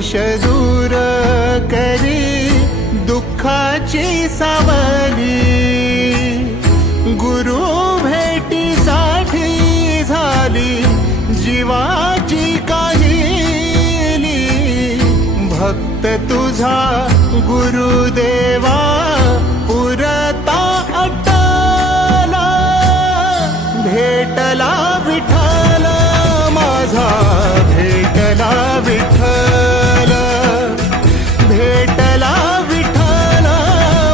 विष दूर करी दुःखाची सावली। गुरु भेटीसाठी झाली जीवाची काहिली। भक्त तुझा गुरुदेवा पुरता अटला। भेटला विठ्ठल माझा, भेटला विठ्ठल, भेटला विठ्ठल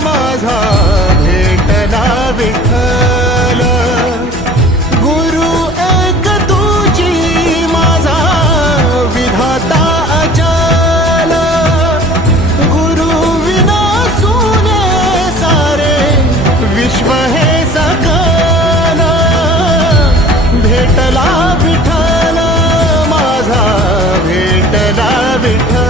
माझा, भेटला विठ्ठल। गुरु एक तुझी माझा विधाता अचल। गुरु विना सुने सारे विश्व हे सकल। भेटला विठ्ठल माझा, भेटला विठ्ठल।